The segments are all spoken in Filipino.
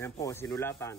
Ayan po, sinulatan.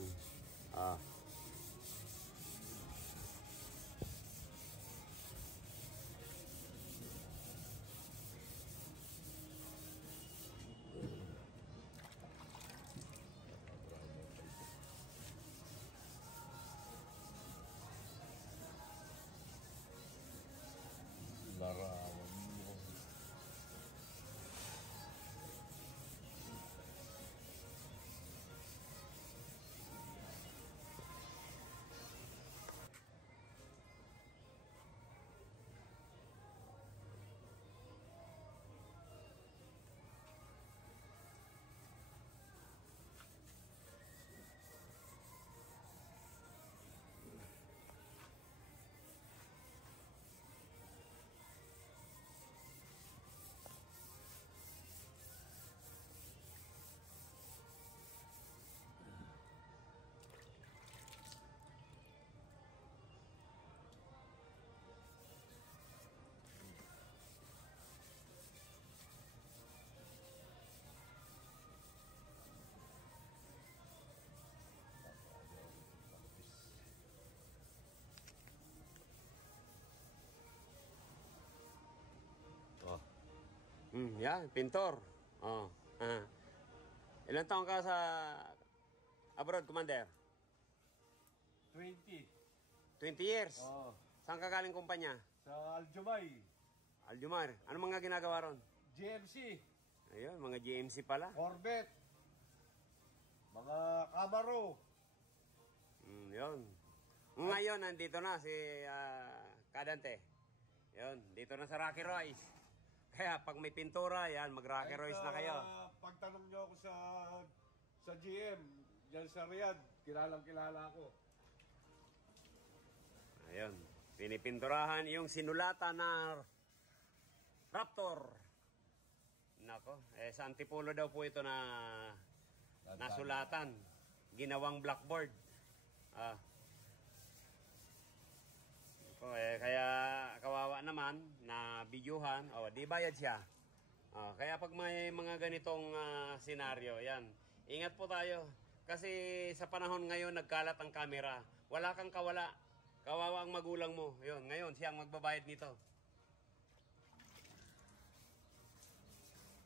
Yan, pintor. Ilan taon ka sa abroad, Commander? 20. 20 years? Saan ka galing kumpanya? Sa Aljumay. Aljumar. Ano mga ginagawa ron? GMC. Ayun, mga GMC pala. Corvette. Mga Camaro. Yun. Ngayon, nandito na si Kadante. Yun, dito na sa Rocky Royce. Kaya pag may pintura, yan, mag-Rocky Royce na kayo. Pagtanong nyo ako sa GM, dyan sa Riyadh, kilala ako. Ayun, pinipinturahan yung sinulatan na Raptor. Nako, sa Antipolo daw po ito na nasulatan. Ginawang blackboard. Kaya kawawa naman na bidyuhan, di bayad siya. Kaya pag may mga ganitong senaryo, yan, ingat po tayo. Kasi sa panahon ngayon, nagkalat ang kamera. Wala kang kawala. Kawawa ang magulang mo. Yun, ngayon, siya ang magbabayad nito.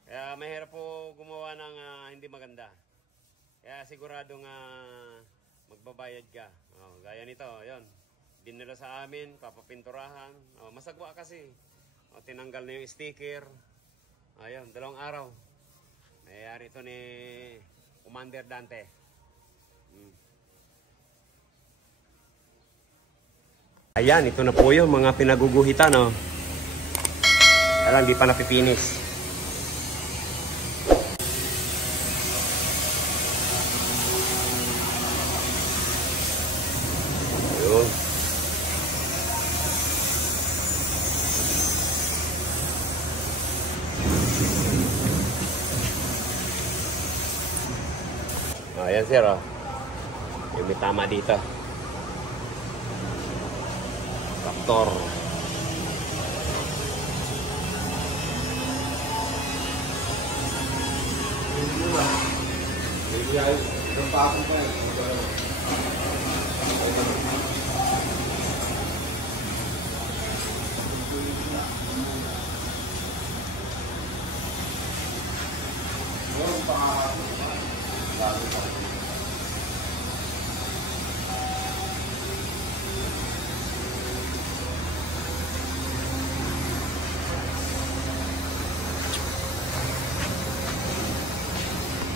Kaya mahirap po gumawa ng hindi maganda. Kaya siguradong magbabayad ka. Gaya nito, yun. Dinala sa amin, papapinturahan. Masagwa kasi. Tinanggal na yung sticker. Ayun, 2 araw. Mayayari ito ni Commander Dante. Ayan, ito na po yung mga pinaguguhitan. Alam, di pa napipinis. Ayun. Ayan sir, yung may tama dito. Raptor.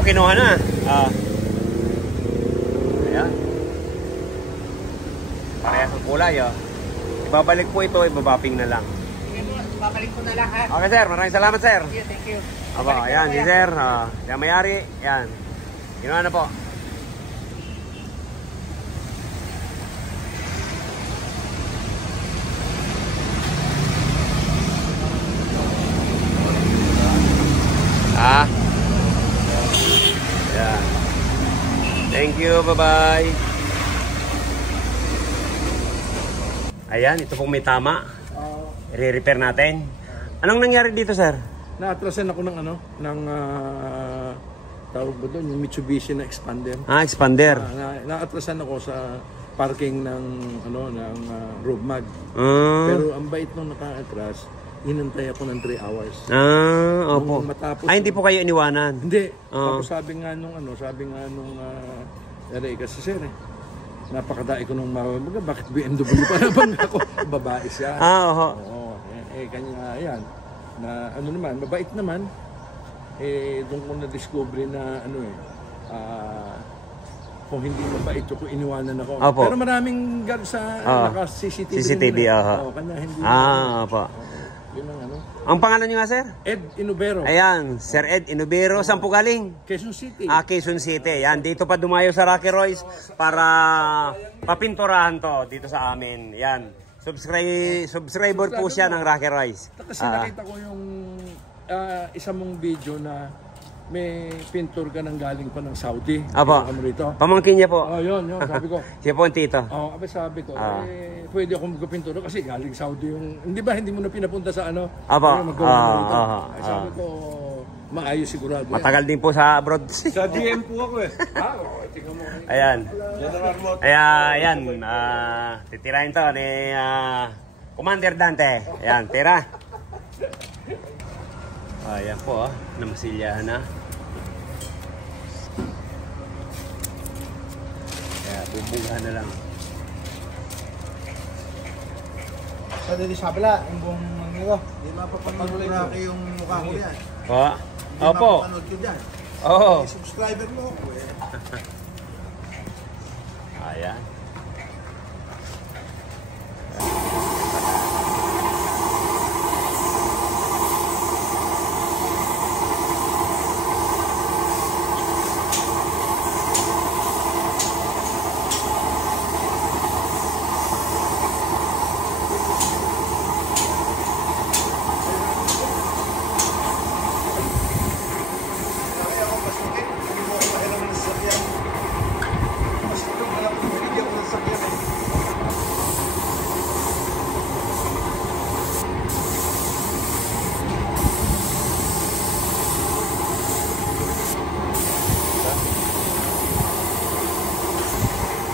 Kinuha na. Ayan. Parehas ang kulay. Ibabalik po ito, ibabapping na lang. Babalik ko na lang ha. Okay sir, maraming salamat sir. Thank you. Aba, ayan si sir. Yung mayari, ayan. Kinuha na po. Yeah. Thank you, bye-bye. Ayan, ito pong may tama. I-repair natin. Anong nangyari dito, sir? Na-atrasan ako ng tawag ba doon, yung Mitsubishi na expander. Ah, expander. Naatrasan ako sa parking ng Rovmag. Pero ang bait nung naka-atras, inantay ako ng 3 hours. Opo. Matapos, Hindi po kayo iniwanan? Hindi. Tapos sabi nga nung kasi sir napakadai ko nung mga, bakit BMW pa naman ako? Babae siya. Oo. Oo. Kanya, ayan. Na naman, mabait naman. Doon ko na-discover na kung hindi mabait ko, iniwanan ako. Opo. Pero maraming guard sa naka-CCTV. CCTV, kanya hindi. Opo. Yun ang Ang pangalan niyo nga, sir? Ed Inubero. Ayan, Sir Ed Inubero. Saan po galing? Quezon City. Quezon City. Yan, dito pa dumayo sa Rocky Royce para papinturahan to dito sa amin. Yan. Subscriber po siya ng Rocky Royce. Kasi nakita ko yung isa mong video na may pintor ka nang galing pa ng Saudi. Apo. Ano rito? Pamangkin niya po. Yun, sabi ko. Siya po ang tito. Sabi ko, pwede akong magpintor kasi galing Saudi yung, hindi ba, hindi mo na pinapunta sa Apo. Sabi ko, maayos sigurado. Matagal din po sa abroad. Sa GM po ako eh. Tingnan mo. Ayan. General Motors. Ayan. Titirahin to ni Commander Dante. Ayan, tira. Ayan po, namasilyahan na. Kaya bubunggahan na lang. Sa dito sa kabila, yung buong mangyro. Di mapapanood ko yung mukha ko yan. Po? Opo. Mapapanood ko dyan. Oo. Subscriber mo ako eh. Ayan.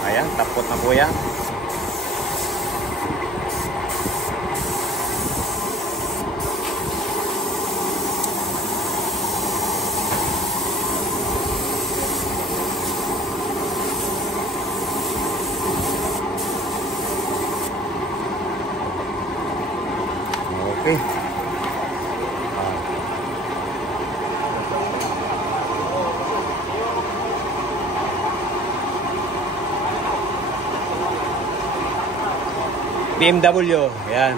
Ayan, tapot na po yan. Okay. BMW, yan.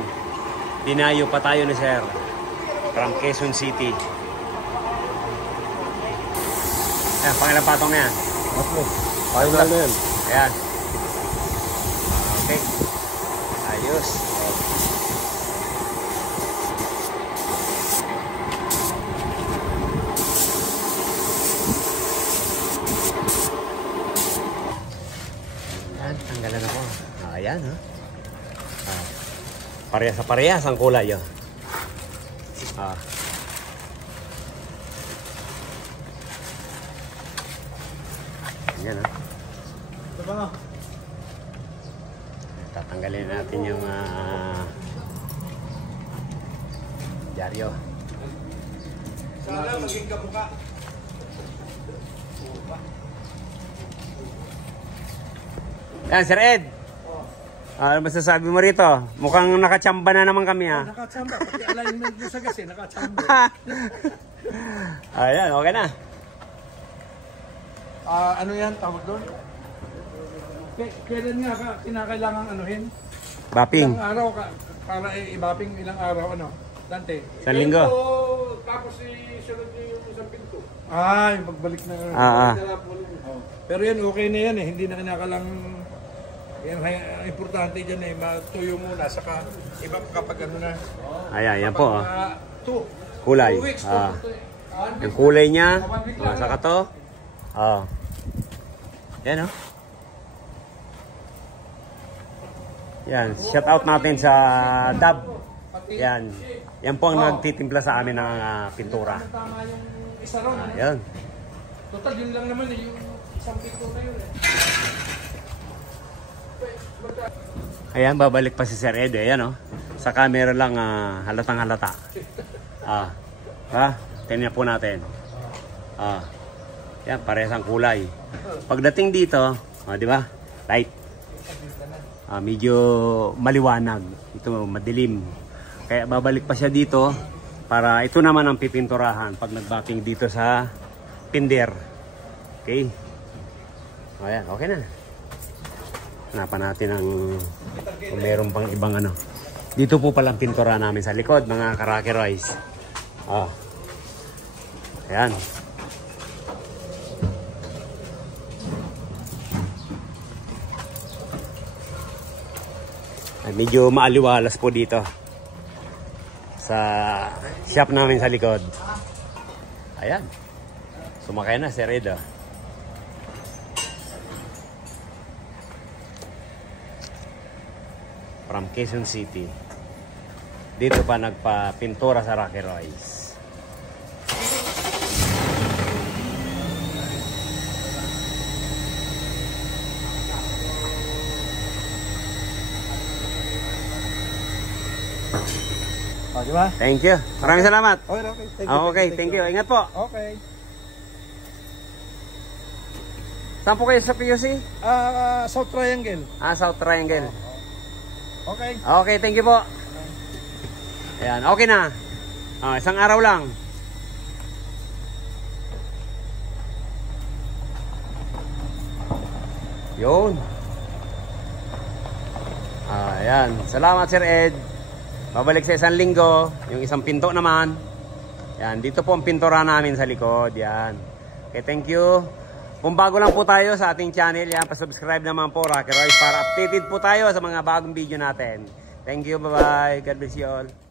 Dinayo pa tayo ni Sir from Quezon City. Ayan, pangilang patong na yan. Final na yan. Ayan. Okay. Ayos. Ayan, tanggalan ako. Ayan, ha. Parehas sa parehas ang kulay yun. Ayan, ha. Ito ba? Tatanggalin natin yung dyaryo. Sana maging kabuka. Yan, Sir Ed. Ano masasabi mo rito? Mukhang nakachamba na naman kami, ha? Nakachamba. Pati alignment mo sa gas nakachamba. Ayan, okay na. Ano yan, tawag doon? Kailan nga kinakailangan anuhin? Bapping. Ilang araw para i-bapping ilang araw, Dante? Isang linggo. Tapos sunod niyo yung isang pinto. Yung pagbalik na. Pero yan, okay na yan eh. Hindi na kinakalang. Yan, ang importante dyan eh, matuyo muna, saka iba kapag na. Ayan, yan po. Kulay. 2 weeks. Yung kulay niya. Saka to. Yan, oh. Yan, shout out natin sa Dab. Yan. Yan po ang nagtitimpla sa amin ng pintura. Tama yung isa ron. Yan. Total, yun lang naman eh, yung isang pinto na yun eh. Ayan, babalik pa si Sir Ed. Ayan, oh. Sa camera lang, halatang halata. Tingnan po natin. Yan, parehas ang kulay. Pagdating dito, di ba? Light. Medyo maliwanag. Ito, madilim. Kaya babalik pa siya dito para ito naman ang pipinturahan pag nagbaking dito sa pinder. Okay? Ayan, okay na. Hanapan natin ang kung meron pang ibang ano. Dito po palang pintura namin sa likod, mga Karaki Royce. Ayan. Ay, medyo maaliwalas po dito sa shop namin sa likod. Ayan. Sumakay na, Sir Ed. From Quezon City. Dito pa nagpa-pintura sa Rocky Royce. Di ba? Thank you. Maraming salamat. Okay. Thank you. Ingat po. Okay. Saan po kayo sa PUC? South Triangle. South Triangle. Okay. Okay, thank you po. Ayan, okay na. Isang araw lang. Yun. Ayan. Salamat, Sir Ed. Babalik sa isang linggo. Yung isang pinto naman. Yan. Dito po ang pintura namin sa likod. Yan. Okay, thank you. Kung bago lang po tayo sa ating channel, yan, pa-subscribe naman po, Rocky Royce, para updated po tayo sa mga bagong video natin. Thank you. Bye-bye. God bless you all.